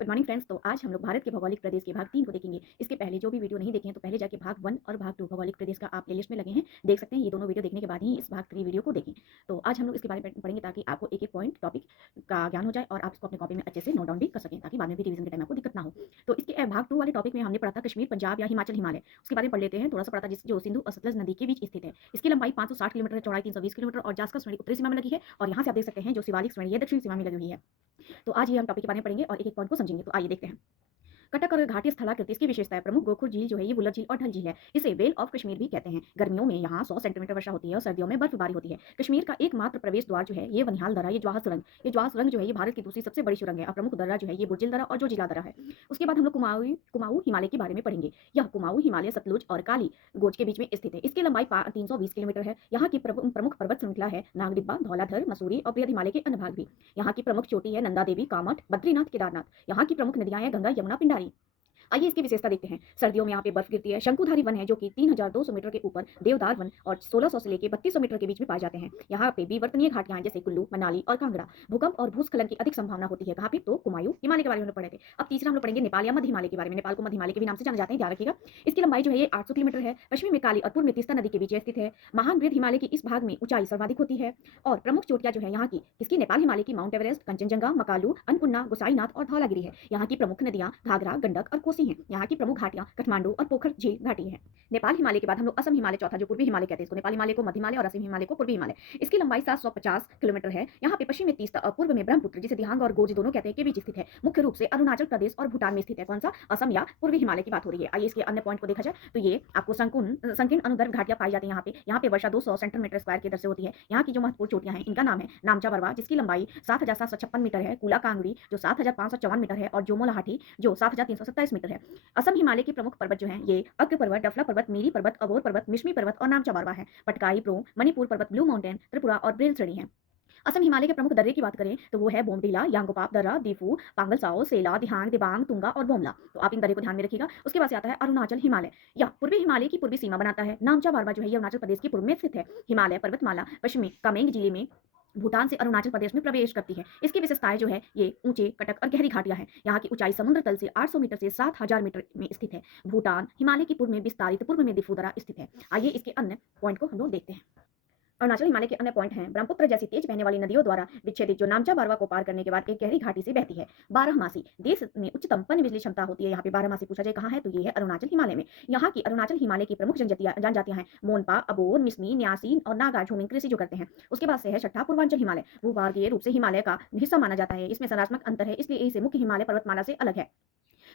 Good morning friends. तो आज हम लोग भारत के भौगोलिक प्रदेश के भाग 3 को देखेंगे। इसके पहले जो भी वीडियो नहीं देखे हैं तो पहले जाके भाग 1 और भाग 2 भौगोलिक प्रदेश का आप प्लेलिस्ट में लगे हैं, देख सकते हैं। ये दोनों वीडियो देखने के बाद ही इस भाग 3 वीडियो को देखें। तो आज हम लोग इसके बारे में पढ़ेंगे ताकि आपको एक-एक पॉइंट टॉपिक का ज्ञान हो जाए और आप इसको अपनी कॉपी में अच्छे से नोट डाउन भी कर सकें, ताकि बाद में भी रिवीजन के टाइम आपको दिक्कत ना हो। तो इसके भाग 2 वाले टॉपिक में हमने पढ़ा था कश्मीर, पंजाब या हिमाचल, हिमालय। उसके बारे में पढ़ लेते हैं। थोड़ा-सा पढ़ा था जो सिंधु और सतलज नदी के बीच स्थित है। इसकी लंबाई 560 किलोमीटर है, चौड़ाई 320 किलोमीटर और जास्कर श्रेणी उत्तरी सीमा में लगी है। और यहाँ से आप देख सकते हैं जो शिवालिक श्रेणी है दक्षिणी सीमा में लगी हुई है। तो आज ये हम टॉपिक के बारे में पढ़ेंगे और एक-एक पॉइंट को समझेंगे। तो आइए देखते हैं। कटक और घाटी स्थलाकृति इसकी विशेषता है। प्रमुख गोखुर झील जो है ये वुलर झील और ढल झील है। इसे वेल ऑफ कश्मीर भी कहते हैं। गर्मियों में यहाँ 100 सेंटीमीटर वर्षा होती है और सर्दियों में बर्फबारी होती है। कश्मीर का एकमात्र प्रवेश द्वार जो है ये वनिहाल दर्रा, ये ज्वार सुरंग, जो है ये भारत की दूसरी सबसे बड़ी सुरंग है। और प्रमुख दर्रा जो है ये बुर्जिल दर्रा और जोजिला दर्रा है। उसके बाद हम लोग कुमाऊं हिमालय के बारे में पढ़ेंगे। यह कुमाऊं हिमालय सतलुज और काली गोज के बीच में स्थित है। इसकी लंबाई 320 किलोमीटर है। यहाँ की प्रमुख पर्वत श्रृंखला है नागडिब्बा, धौलाधर, मसूरी और बृहद हिमालय के अन्य भाग भी। यहाँ की प्रमुख चोटी है नंदा देवी, कामठ, बद्रीनाथ, केदारनाथ। यहाँ की प्रमुख नदियां हैं गंगा, यमुना, पिंडारी। आइए इसकी विशेषता देखते हैं। सर्दियों में यहाँ पे बर्फ गिरती है। शंकुधारी वन है जो कि 3200 मीटर के ऊपर, देवदार वन और 1600 से लेकर 3200 मीटर के बीच में पाए जाते हैं। यहाँ पे विवर्तनीय घाटियां हैं जैसे कुल्लू, मनाली और कांगड़ा। भूकंप और भूस्खलन की अधिक संभावना होती है। कहाँ पे? तो कुमायूं हिमालय के बारे में हम लोग पढ़े थे। अब तीसरा हम लोग पढ़ेंगे नेपाल या मध्य हिमालय के बारे में। नेपाल को मध्य हिमालय के भी नाम से जाना जाते हैं, ध्यान रखिएगा। इसकी लंबाई जो है ये 800 किलोमीटर है। पश्चिम में काली और पूर्व में तीस्ता नदी के बीच स्थित है। महान वृद्ध हिमालय की इस भाग में ऊंचाई सर्वाधिक होती है। और प्रमुख चोटियां जो है यहाँ की किसकी? नेपाल हिमालय की माउंट एवरेस्ट, कंचनजंगा, मकालू, अन्नपूर्णा, गोसाईनाथ और धौलागिरी है। यहाँ की प्रमुख नदियां घाघरा, गंडक और कोसी हैं। यहाँ की प्रमुख घाटियां काठमांडू और पोखर झील घाटी है। नेपाल हिमालय के बाद हम लोग असम हिमालय, चौथा जो पूर्वी हिमालय कहते हैं इसको। नेपाल हिमालय को मध्य हिमालय और असम हिमालय को पूर्वी हिमालय। इसकी लंबाई 750 किलोमीटर है। यहाँ पे पश्चिम में तीस्ता और पूर्व में ब्रह्मपुत्र जिसे दिहांग और गोज दोनों कहते हैं के बीच स्थित है। मुख्य रूप से अरुणाचल प्रदेश और भूटान में स्थित है। कौन सा? असम या पूर्वी हिमालय की बात हो रही है। आइए इसके अन्य पॉइंट को देखा जाए तो ये आपको संकीर्ण अनुदैर्घ्य घाटियां पाई जाती है। यहाँ पे वर्षा 200 सेंटीमीटर स्क्वायर की दर से होती है। यहाँ की जो महत्वपूर्ण चोटियां हैं इनका नाम है नामचा बरवा जिसकी लंबाई 7756 मीटर है, कुला कांगड़ी जो 7554 मीटर है और जोमो लाहाटी जो 7327 मीटर है। असम हिमालय के प्रमुख पर्वत जो हैं ये अग्र पर्वत, डफला पर्वत, मीरी पर्वत, अगोर पर्वत, मिश्मी पर्वत और नामचा बारवा है। पटकाई, प्रो, मणिपुर पर्वत, ब्लू माउंटेन, त्रिपुरा और ब्रेल श्रेणी है। असम हिमालय के प्रमुख दर्रे की बात करें तो वो है बोमडिला, यांगोपाप दर्रा, दीफू, पांगलसाओ, सेला, दिहांग, दिबांग, तुंगा और बोमला। तो आप इन दर्रे को ध्यान में रखिएगा। उसके बाद से आता है अरुणाचल हिमालय, या पूर्वी हिमालय की पूर्वी सीमा बनाता है। नामचा बारवा जो है ये अरुणाचल प्रदेश के पूर्व में स्थित है। हिमालय पर्वतमाला पश्चिमी कामेंग जिले में भूटान से अरुणाचल प्रदेश में प्रवेश करती है। इसकी विशेषताएं जो है ये ऊंचे कटक और गहरी घाटियां हैं। यहाँ की ऊंचाई समुद्र तल से 800 मीटर से 7000 मीटर में स्थित है। भूटान हिमालय की पूर्व में विस्तारित पूर्व में दिफू दर्रा स्थित है। आइए इसके अन्य पॉइंट को हम लोग देखते हैं। अरुणाचल हिमालय के अन्य पॉइंट हैं ब्रह्मपुत्र जैसी तेज बहने वाली नदियों द्वारा विच्छेदित जो नामचा बारवा को पार करने के बाद एक गहरी घाटी से बहती है। बारहमासी देश में उच्चतम पन बिजली क्षमता होती है। यहाँ पे बारहमासी पूछा जाए कहाँ है तो ये है अरुणाचल हिमालय में। यहाँ की अरुणाचल हिमालय की प्रमुख जनजातियां हैं मोनपा, अबोर, मिसमी, न्यासी और नागा झूमिंग कृषि जो करते हैं। उसके बाद से है छठा पूर्वांचल हिमालय, भूभागीय रूप से हिमालय का हिस्सा माना जाता है। इसमें संरचनात्मक अंतर है इसलिए इसे मुख्य हिमालय पर्वतमाला से अलग है।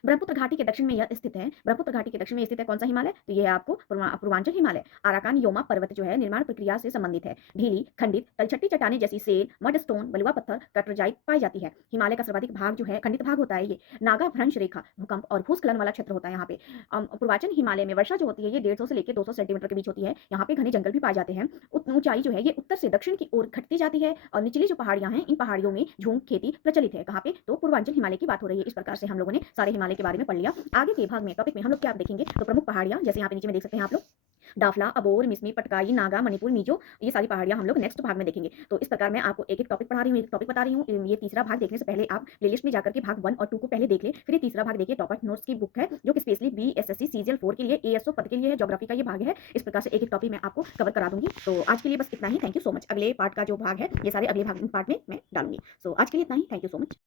ब्रह्मपुत्र घाटी के दक्षिण में यह स्थित है। ब्रह्मपुत्र घाटी के दक्षिण में स्थित है कौन सा हिमालय? तो यह है आपको पूर्वांचल हिमालय। आराकान योमा पर्वत जो है निर्माण प्रक्रिया से संबंधित है। ढीली, खंडित, तलछटी चट्टानें जैसी सेल, मडस्टोन, बलुआ पत्थर, कटरजाइट पाई जाती है। हिमालय का सर्वाधिक भाग जो है खंडित भाग होता है। ये नागा भ्रंश रेखा, भूकंप और भूस्खलन वाला क्षेत्र होता है। यहाँ पे पूर्वांचल हिमालय में वर्षा जो होती है ये 150 से लेकर 200 सेंटीमीटर के बीच होती है। यहाँ पे घने जंगल भी पाए जाते हैं। ऊंचाई जो है ये उत्तर से दक्षिण की ओर घटती जाती है और निचली जो पहाड़ियां हैं इन पहाड़ियों में झूम खेती प्रचलित है। कहाँ पे? तो पूर्वांचल हिमालय की बात हो रही है। इस प्रकार से हम लोगों ने सारे हिमालय के बारे में पढ़ लिया। आगे के भाग में टॉपिक में हम लोग क्या देखेंगे तो प्रमुख पहाड़ियां जैसे यहाँ पे नीचे में देख सकते हैं आप लोग दाफला, अबोर, मिसमी, पटकाई, नागा, मणिपुर, मिजो, ये सारी पहाड़ियां हम लोग नेक्स्ट भाग में देखेंगे। तो इस प्रकार मैं आपको एक एक टॉपिक पढ़ा रही हूँ, एक टॉपिक बता रही हूँ। ये तीसरा भाग देखने से पहले आप प्लेलिस्ट में जाकर के भाग 1 और 2 को पहले देख ले, फिर ये तीसरा भाग देखिए। टॉपर नोट्स की बुक है जो कि स्पेशली बीएसएससी सीजीएल 4 के लिए, एएसओ पद के लिए है। ज्योग्राफी का ये भाग है। इस प्रकार से एक एक टॉपिक मैं आपको कवर करा दूंगी। तो आज के लिए बस इतना ही। Thank you so much. अगले पार्ट का जो भाग है ये सारे अगले भाग पार्ट में मैं डालूंगी। सो आज के लिए इतना ही। Thank you so much.